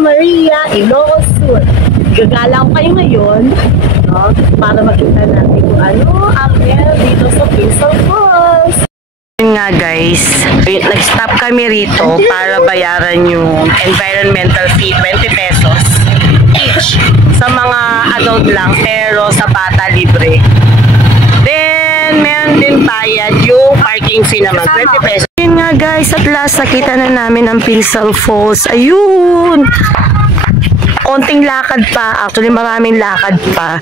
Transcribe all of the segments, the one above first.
Maria, Ilocos Sur. Gagala ko kayo ngayon, no, para makita natin kung ano ang meron dito sa Pinsan Falls. Yun nga guys, nag-stop kami rito para bayaran yung environmental fee, 20 pesos each. Sa mga adult lang, pero sa bata libre. Then, meron din bayad yung parking fee naman, 20 pesos. Yun nga guys, at last nakita na namin ang Pinsan Falls. Ayun! Konting lakad pa, actually maraming lakad pa,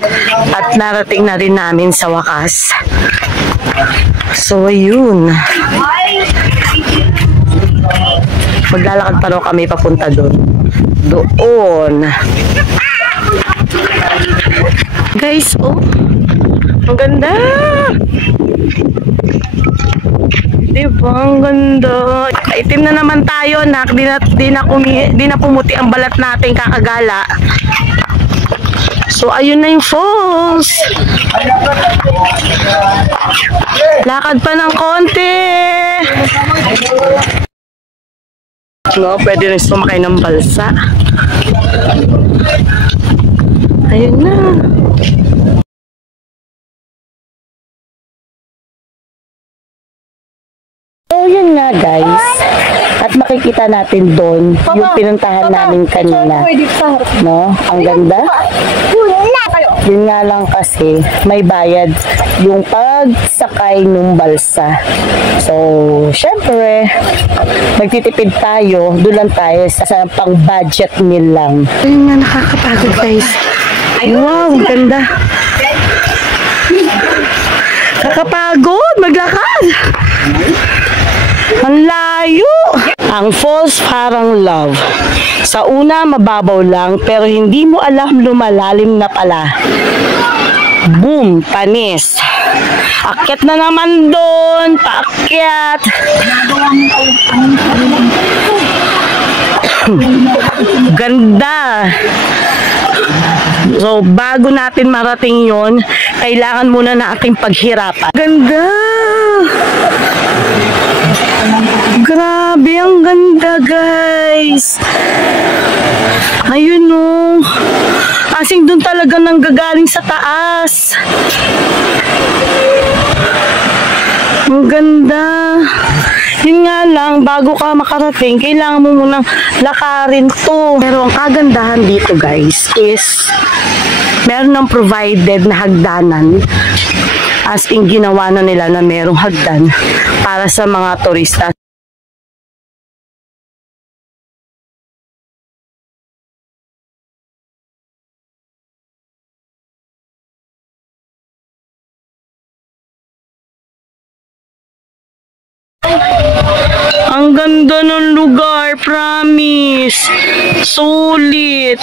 at narating na rin namin sa wakas. So, ayun. Maglalakad pa rin kami papunta doon. Guys, oh. Ang ganda. Diba? Ang ganda. Itim na naman tayo, nak. Di na pumuti ang balat natin kakagala. So, ayun na yung falls. Lakad pa ng konti. No, pwede rin sumakay ng balsa. Ayun na. So, yun nga guys. At makikita natin doon yung pinuntahan namin kanina. No? Ang ganda. Yun nga lang kasi may bayad yung pagsakay ng balsa. So, syempre, magtitipid tayo. Doon lang tayo sa pang-budget meal lang. Ayun nga, nakakapagod guys. Wow, ang ganda. Kakapagod, maglakad. Ang layo! Ang falls parang love. Sa una, mababaw lang, pero hindi mo alam lumalalim na pala. Boom! Panis. Akyat na naman doon. Paakyat. Ganda. So, bago natin marating yon, kailangan muna nating paghirapan. Ganda! Grabe, ang ganda guys. Ayun o. Asing dun talaga nanggagaling sa taas. Ang ganda. Yun nga lang, bago ka makarating, kailangan mo munang lakarin to. Pero ang kagandahan dito guys is meron ng provided na hagdanan. As in, ginawa na nila na merong hagdan para sa mga turista. Ang ganda ng lugar, promise. Sulit.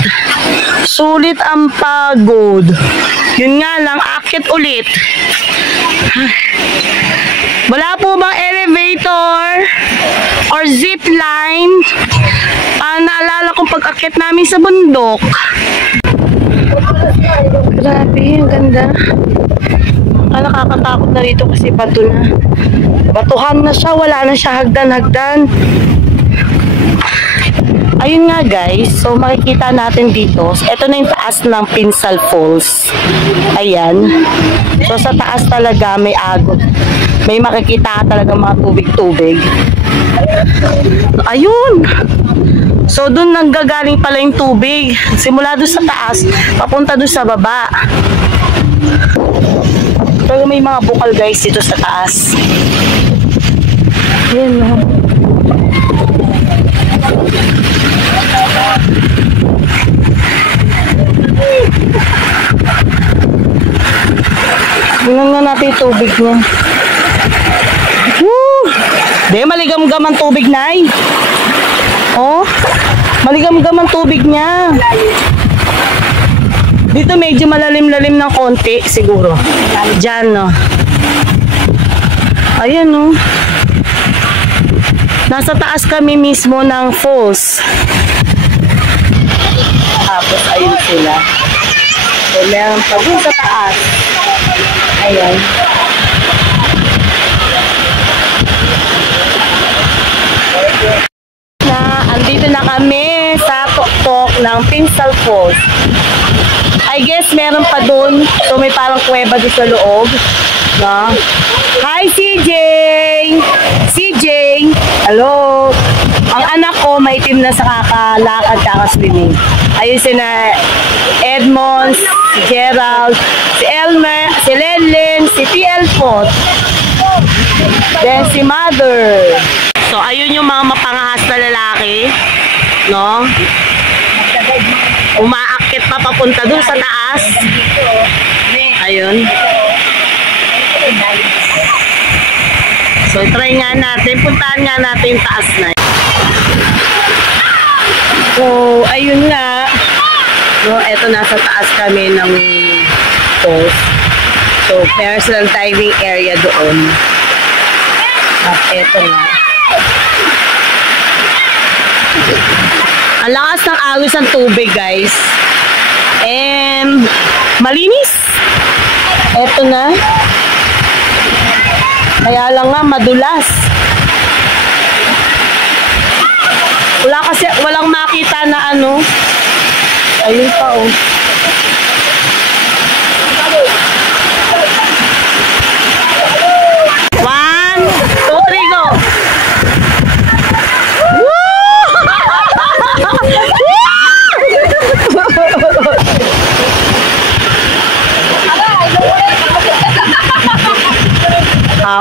Sulit ang pagod. Yun nga lang, akit ulit. Wala po bang elevator or zip line? Naalala kong pag-akit namin sa bundok. Grabe, ang ganda. Nakakatakot na rito kasi bato na. Batuhan na siya, wala na siya hagdan-hagdan. Ayun nga guys, so makikita natin dito. Ito na yung taas ng Pinsan Falls. Ayan. So sa taas talaga may agos. May makikita talaga mga tubig-tubig. Ayun. So doon nanggagaling pala yung tubig. Simula doon sa taas, papunta doon sa baba. Pero may mga bukal guys dito sa taas. Ayan o. Tingnan nga natin yung tubig niya. Woo! Di, maligam-gam ang tubig, Nay. Oh, maligam-gam ang tubig niya. Dito medyo malalim-lalim ng konti, siguro. Diyan, no. Ayan, no. Nasa taas kami mismo ng falls. Tapos, ayun sila. So, meron pa dun sa taas. Ayan. Andito na kami sa tuktok ng Pinsal Falls. I guess meron pa dun. So may parang kuweba doon sa loob. No? Hi CJ! CJ! Hello! Ang anak ko maitim na sa kakalakad kakaswimming. Ayun sina Edmond, si Gerald, si Elmer, si Lenlen, si TL Pot. Then si Mother. So ayun yung mga mapangahas na lalaki. No? Umaakit pa papunta dun sa taas. Ayun. So try nga natin. Puntahan nga natin yung taas na. So ayun nga. No, eto nasa taas kami ng falls. So personal diving area doon. At eto na. Ang lakas ng agos ng tubig, guys. And malinis. Eto na. Kaya lang nga madulas. Walang makita na ano. Ayun pa oh. One, two, three, go.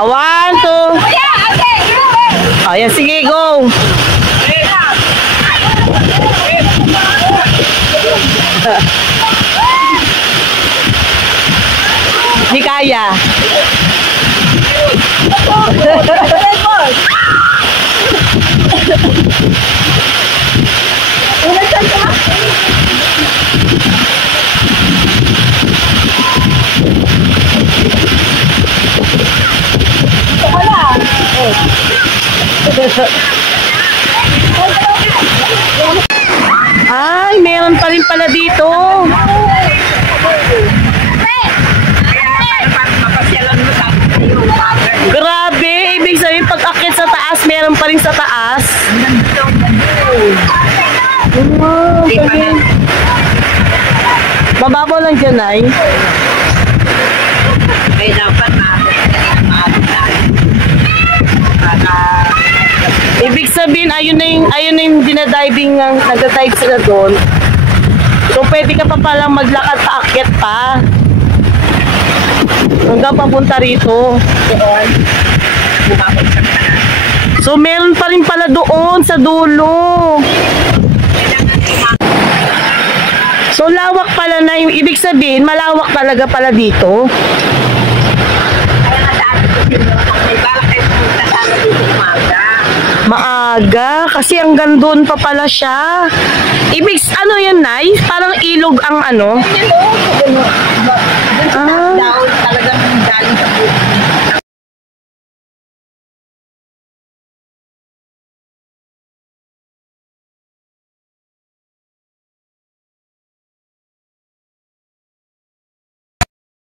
One, two. Ayan, sige, go. Di kaya. Ay, meron pa rin pala dito. Grabe, ibig sabihin pag-akit sa taas, meron pa rin sa taas. Wow, mababaw lang dyan, ay. Ay, dapat Ibig sabihin, ayun na yung dinadiving, nagda-dive sila doon. So, pwede ka pa palang maglakad paakyat pa. Hanggang papunta rito. So, meron pa rin pala doon sa dulo. So, lawak pala na yung, ibig sabihin, malawak talaga pala dito. Maaga, kasi hanggang doon pa pala siya. Ibig, ano yan, Nay? Parang ilog ang ano? Talagang galing sa buhay.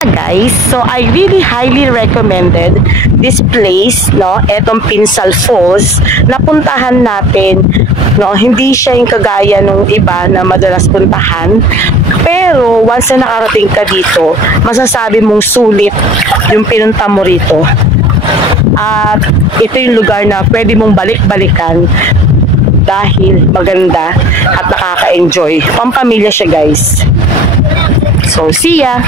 Guys, so I really highly recommended this place, no, etong Pinsal Falls, napuntahan natin, no, hindi siya yung kagaya nung iba na madalas puntahan, pero once na nakarating ka dito, masasabi mong sulit yung pinunta mo rito, at ito yung lugar na pwede mong balik-balikan dahil maganda at nakaka-enjoy. Pampamilya siya, guys. So, see ya!